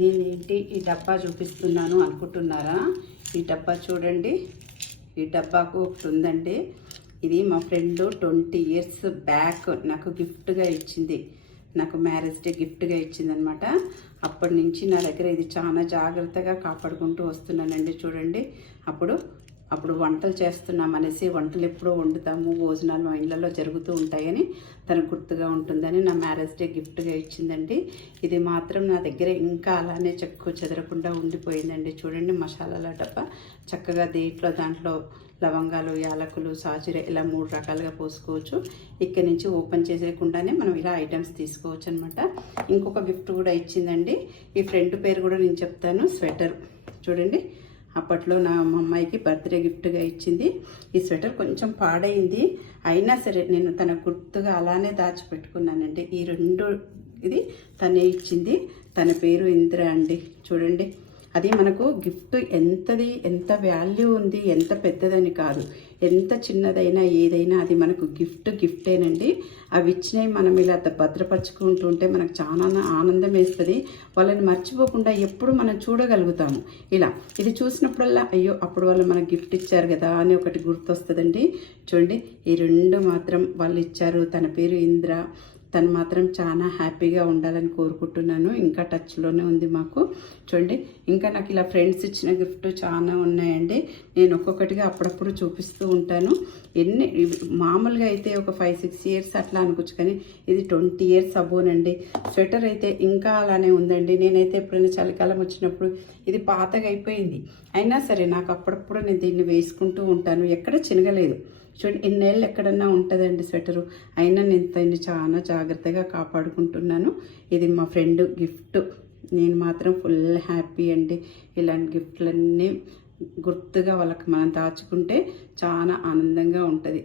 నేనేంటి ఈ డబ్బా చూపిస్తున్నాను అనుకుంటున్నారా? ఈ డబ్బా చూడండి. ఈ డబ్బాకు ఒకటి ఉందండి. ఇది మా ఫ్రెండ్ 20 ఇయర్స్ బ్యాక్ నాకు గిఫ్ట్గా ఇచ్చింది. నాకు మ్యారేజ్ డే గిఫ్ట్గా ఇచ్చిందనమాట. అప్పటి నుంచి నా దగ్గర ఇది చాలా జాగ్రత్తగా కాపాడుకుంటూ వస్తున్నానండి. చూడండి, అప్పుడు వంటలు చేస్తున్నామనేసి, వంటలు ఎప్పుడో వండుతాము, భోజనాలు మా ఇళ్ళలో జరుగుతూ ఉంటాయని తనకు గుర్తుగా ఉంటుందని నా మ్యారేజ్ డే గిఫ్ట్గా ఇచ్చిందండి. ఇది మాత్రం నా దగ్గర ఇంకా అలానే చెక్కు చెదరకుండా ఉండిపోయిందండి. చూడండి, మసాలాల డబ్బా చక్కగా దాంట్లో లవంగాలు, యాలకులు, సాజీర ఇలా 3 రకాలుగా పోసుకోవచ్చు. ఇక్కడి నుంచి ఓపెన్ చేసేయకుండానే మనం ఇలా ఐటమ్స్ తీసుకోవచ్చు అనమాట. ఇంకొక గిఫ్ట్ కూడా ఇచ్చిందండి. ఈ ఫ్రెండ్ పేరు కూడా నేను చెప్తాను. స్వెటర్ చూడండి, అప్పట్లో మా అమ్మాయికి బర్త్డే గిఫ్ట్గా ఇచ్చింది. ఈ స్వెటర్ కొంచెం పాడైంది, అయినా సరే నేను తన గుర్తుగా అలానే దాచిపెట్టుకున్నానండి. ఈ 2 ఇది తనే ఇచ్చింది. తన పేరు ఇంద్ర అండి. చూడండి, అది మనకు గిఫ్ట్ ఎంత వాల్యూ ఉంది, ఎంత పెద్దదని కాదు, ఎంత చిన్నదైనా ఏదైనా అది మనకు గిఫ్టేనండి. అవి ఇచ్చినవి మనం ఇలా భద్రపరుచుకుంటూ ఉంటే మనకు చాలా ఆనందం వేస్తుంది. వాళ్ళని మర్చిపోకుండా ఎప్పుడు మనం చూడగలుగుతాము. ఇలా ఇది చూసినప్పుడల్లా అయ్యో అప్పుడు వాళ్ళు మనకు గిఫ్ట్ ఇచ్చారు కదా అని ఒకటి గుర్తొస్తుందండి. చూడండి, ఈ 2 మాత్రం వాళ్ళు ఇచ్చారు. తన పేరు ఇంద్ర. తను మాత్రం చాలా హ్యాపీగా ఉండాలని కోరుకుంటున్నాను. ఇంకా టచ్లోనే ఉంది మాకు. చూడండి, ఇంకా నాకు ఇలా ఫ్రెండ్స్ ఇచ్చిన గిఫ్ట్ చాలా ఉన్నాయండి. నేను ఒక్కొక్కటిగా అప్పుడప్పుడు చూపిస్తూ ఉంటాను. మామూలుగా అయితే ఒక 5-6 ఇయర్స్ అట్లా అనుకోవచ్చు, కానీ ఇది 20 ఇయర్స్ అబోనండి. స్వెటర్ అయితే ఇంకా అలానే ఉందండి. నేనైతే ఎప్పుడైనా చలికాలం వచ్చినప్పుడు ఇది పాతగా అయిపోయింది, అయినా సరే నాకు అప్పుడప్పుడు నేను దీన్ని వేసుకుంటూ ఉంటాను. ఎక్కడ చినగలేదు. చూడండి, ఇన్నేళ్ళు ఎక్కడన్నా ఉంటుందండి స్వెటరు, అయినా నేను దాన్ని చాలా జాగ్రత్తగా కాపాడుకుంటున్నాను. ఇది మా ఫ్రెండ్ గిఫ్ట్. నేను మాత్రం ఫుల్ హ్యాపీ అండి. ఇలాంటి గిఫ్ట్లన్నీ గుర్తుగా వాళ్ళకి మనం దాచుకుంటే చాలా ఆనందంగా ఉంటుంది.